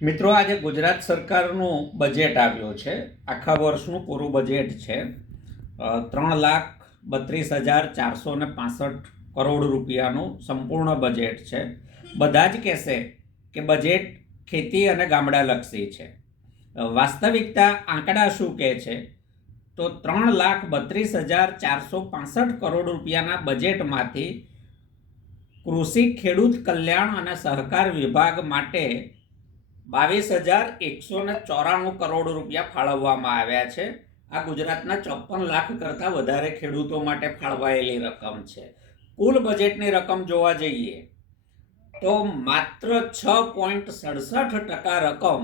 મિત્રો, આજે ગુજરાત સરકારનું બજેટ આવ્યું છે. આખા વર્ષનું પૂરું બજેટ છે. 3,32,465 કરોડ રૂપિયાનું સંપૂર્ણ બજેટ છે. બધા જ કહેશે કે બજેટ ખેતી અને ગામડાલક્ષી છે. વાસ્તવિકતા આંકડા શું કહે છે? તો 3,32,465 કરોડ રૂપિયાના બજેટમાંથી કૃષિ, ખેડૂત કલ્યાણ અને સહકાર વિભાગ માટે 22,194 કરોડ રૂપિયા ફાળવવામાં આવ્યા છે. આ ગુજરાતના 54 લાખ કરતાં વધારે ખેડૂતો માટે ફાળવાયેલી રકમ છે. કુલ બજેટની રકમ જોવા જઈએ તો માત્ર 6.67% રકમ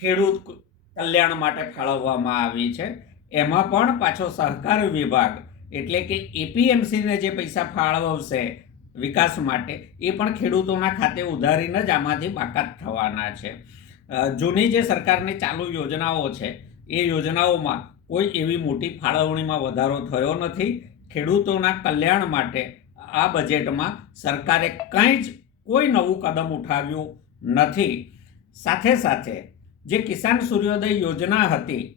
ખેડૂત કલ્યાણ માટે ફાળવવામાં આવી છે. એમાં પણ પાછો સહકાર વિભાગ એટલે કે એપીએમસીને જે પૈસા ફાળવશે વિકાસ માટે, એ પણ ખેડૂતોના ખાતે ઉધારીને જ આમાંથી બાકાત થવાના છે. જૂની જે સરકારની ચાલુ યોજનાઓ છે એ યોજનાઓમાં કોઈ એવી મોટી ફાળવણીમાં વધારો થયો નથી. ખેડૂતોના કલ્યાણ માટે આ બજેટમાં સરકારે કોઈ નવું કદમ ઉઠાવ્યું નથી. સાથે સાથે જે કિસાન સૂર્યોદય યોજના હતી,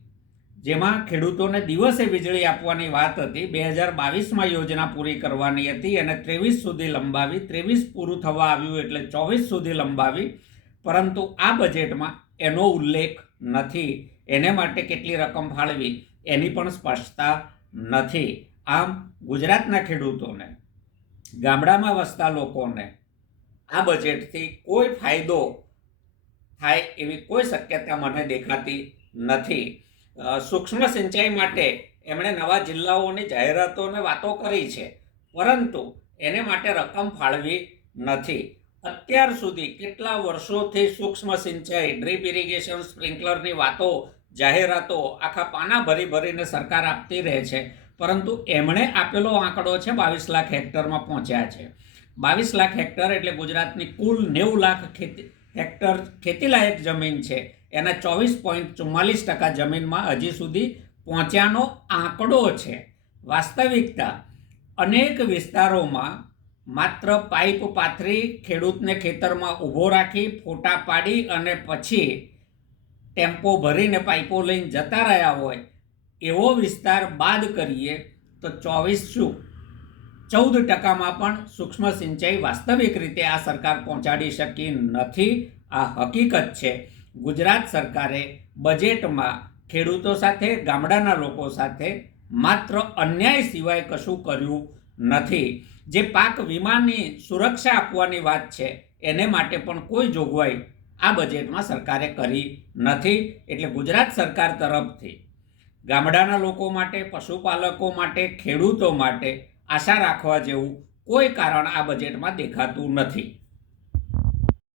જેમાં ખેડૂતોને દિવસે વીજળી આપવાની વાત હતી, 2022માં યોજના પૂરી કરવાની હતી અને 23 સુધી લંબાવી. 23 પૂરું થવા આવ્યું એટલે 24 સુધી લંબાવી, પરંતુ આ બજેટમાં એનો ઉલ્લેખ નથી. એને માટે કેટલી રકમ ફાળવી એની પણ સ્પષ્ટતા નથી. આમ ગુજરાતના ખેડૂતોને, ગામડામાં વસતા લોકોને આ બજેટથી કોઈ ફાયદો થાય એવી કોઈ શક્યતા મને દેખાતી નથી. સૂક્ષ્મ સિંચાઈ માટે એમણે નવા જિલ્લાઓની જાહેરાતોને વાતો કરી છે, પરંતુ એને માટે રકમ ફાળવી નથી. અત્યાર સુધી કેટલા વર્ષોથી સૂક્ષ્મ સિંચાઈ, ડ્રીપ ઇરિગેશન, સ્પ્રિંકલરની વાતો, જાહેરાતો આખા પાના ભરી ભરીને સરકાર આપતી રહે છે, પરંતુ એમણે આપેલો આંકડો છે 22 લાખ હેક્ટરમાં પહોંચ્યા છે. 22 લાખ હેક્ટર એટલે ગુજરાતની કુલ 90 લાખ હેક્ટર ખેતીલાયક જમીન છે. એના 24.44% જમીનમાં હજી સુધી પહોંચ્યાનો આંકડો છે. વાસ્તવિકતા અનેક વિસ્તારોમાં માત્ર પાઇપ પાથરી, ખેડૂતને ખેતરમાં ઊભો રાખી, ફોટા પાડી અને પછી ટેમ્પો ભરીને પાઇપો લઈને જતા રહ્યા હોય એવો વિસ્તાર બાદ કરીએ તો 14% પણ સૂક્ષ્મ સિંચાઈ વાસ્તવિક રીતે આ સરકાર પહોંચાડી શકી નથી. આ હકીકત છે. ગુજરાત સરકારે બજેટમાં ખેડૂતો સાથે, ગામડાના લોકો સાથે માત્ર અન્યાય સિવાય કશું કર્યું નથી. જે પાક વીમાની સુરક્ષા આપવાની વાત છે એને માટે પણ કોઈ જોગવાઈ આ બજેટમાં સરકારે કરી નથી. એટલે ગુજરાત સરકાર તરફથી ગામડાના લોકો માટે, પશુપાલકો માટે, ખેડૂતો માટે આશા રાખવા જેવું કોઈ કારણ આ બજેટમાં દેખાતું નથી.